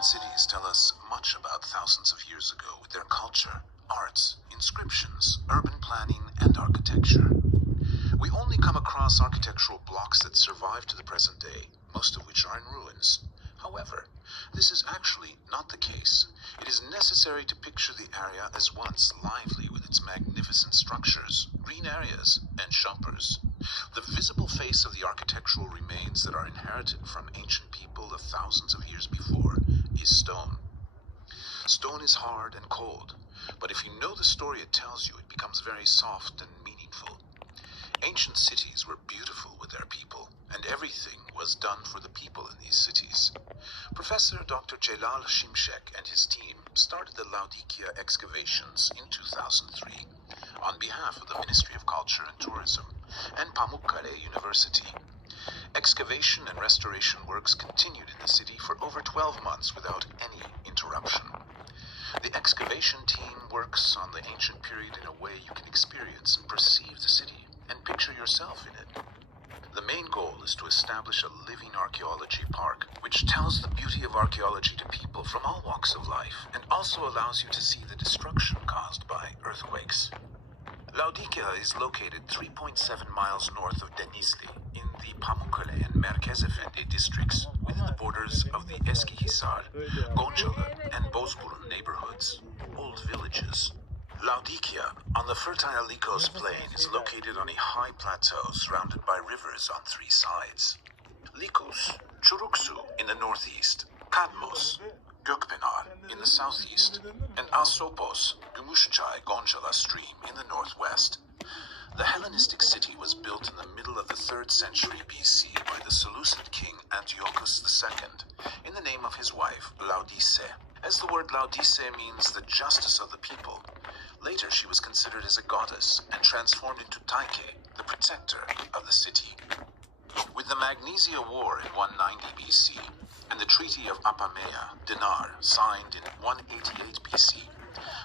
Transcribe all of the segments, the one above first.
Ancient cities tell us much about thousands of years ago with their culture, arts, inscriptions, urban planning, and architecture. We only come across architectural blocks that survive to the present day, most of which are in ruins. However, this is actually not the case. It is necessary to picture the area as once lively with its magnificent structures, green areas, and shoppers. The visible face of the architectural remains that are inherited from ancient people of thousands of years before is stone. Stone is hard and cold, but if you know the story it tells you, it becomes very soft and meaningful. Ancient cities were beautiful with their people, and everything was done for the people in these cities. Professor Dr. Celal Şimşek and his team started the Laodikeia excavations in 2003 on behalf of the Ministry of Culture and Tourism and Pamukkale University. Excavation and restoration works continued in the city for over 12 months without any interruption. The excavation team works on the ancient period in a way you can experience and perceive the city and picture yourself in it. The main goal is to establish a living archaeology park, which tells the beauty of archaeology to people from all walks of life and also allows you to see the destruction caused by earthquakes. Laodikeia is located 3.7 miles north of Denizli in the Pamukkale and Merkezefendi districts within the borders of the Eskihisar, Goncalı, and Bozburun neighborhoods, old villages. Laodikeia, on the fertile Lycos plain, is located on a high plateau surrounded by rivers on three sides. Lycos, Churuksu in the northeast, Kadmos, Gökpınar in the southeast, and Asopos, Gümüşçay Goncalı stream in the northwest. The Hellenistic city was built in the middle of the 3rd century BC by the Seleucid king Antiochus II in the name of his wife Lao-di-xê. As the word Laodicea means the justice of the people, later she was considered as a goddess and transformed into Taike, the protector of the city. With the Magnesia War in 190 BC and the Treaty of Apamea, Dinar, signed in 188 BC,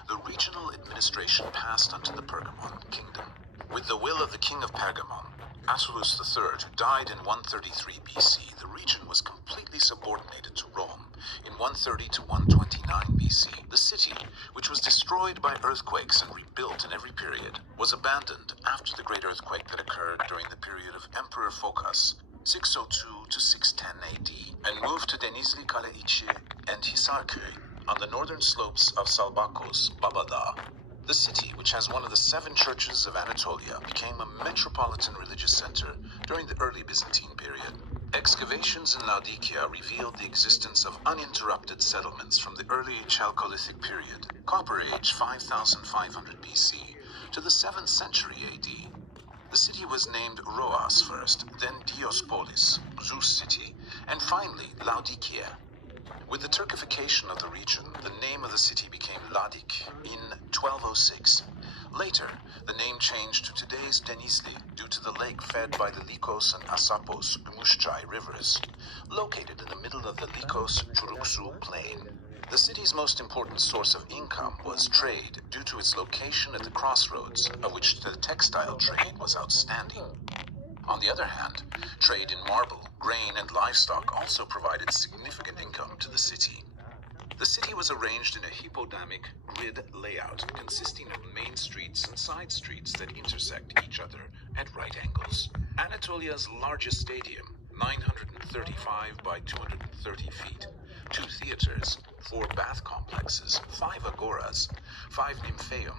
the regional administration passed unto the Pergamon kingdom. With the will of the king of Pergamon, Attalus III, who died in 133 BC, the region was completely subordinated to Rome. In 130 to 129 BC, the city, which was destroyed by earthquakes and rebuilt in every period, was abandoned after the great earthquake that occurred during the period of Emperor Phocas, 602 to 610 AD, and moved to Denizli Kaleiçi and Hisarköy on the northern slopes of Salbakos, Babadağ. The city, which has one of the 7 churches of Anatolia, became a metropolitan religious center during the early Byzantine period. Excavations in Laodikeia revealed the existence of uninterrupted settlements from the early Chalcolithic period, Copper Age 5500 BC, to the 7th century AD. The city was named Roas first, then Diospolis, Zeus city, and finally Laodikeia. With the Turkification of the region, the name of the city became Ladik in 1206. Later, the name changed to today's Denizli due to the lake fed by the Lycos and Asapos Gümüşçay rivers, located in the middle of the Lycos-Churuksu plain. The city's most important source of income was trade due to its location at the crossroads, of which the textile trade was outstanding. On the other hand, trade in marble, grain, and livestock also provided significant income to the city. The city was arranged in a hippodamic grid layout consisting of main streets and side streets that intersect each other at right angles. Anatolia's largest stadium, 935 by 230 feet, 2 theaters, 4 bath complexes, 5 agoras, 5 nymphaeum,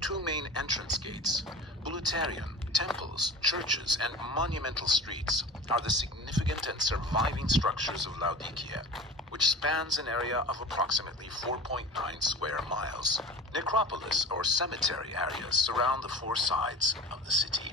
2 main entrance gates, bouleuterion, temples, churches, and monumental streets are the significant and surviving structures of Laodikeia, which spans an area of approximately 4.9 square miles. Necropolis or cemetery areas surround the 4 sides of the city.